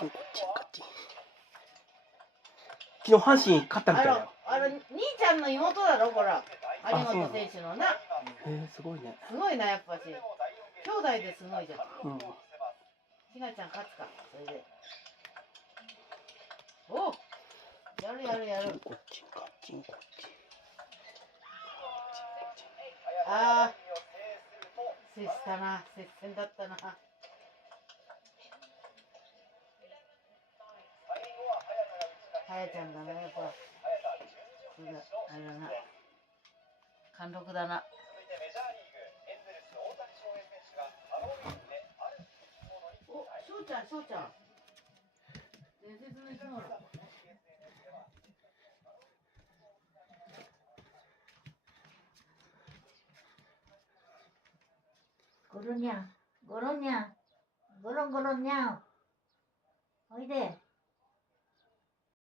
ちんこっちんこっちん。昨日阪神勝ったみたいよ。兄ちゃんの妹だろ、こら。張本選手のな。すごいね。すごいな、やっぱし。兄弟ですごいじゃん。うん。ひなちゃん勝つか、それで。お、やるやるやる。こっちこっちこっち。ああ、接したな、接戦だったな。はやちゃんだな、やっぱ。そうだ、あれだな。貫禄だな。お、翔ちゃん、翔ちゃん。伝説の生き物。ゴロニャン、ゴロニャン、ゴロンゴロンニャン。おいで。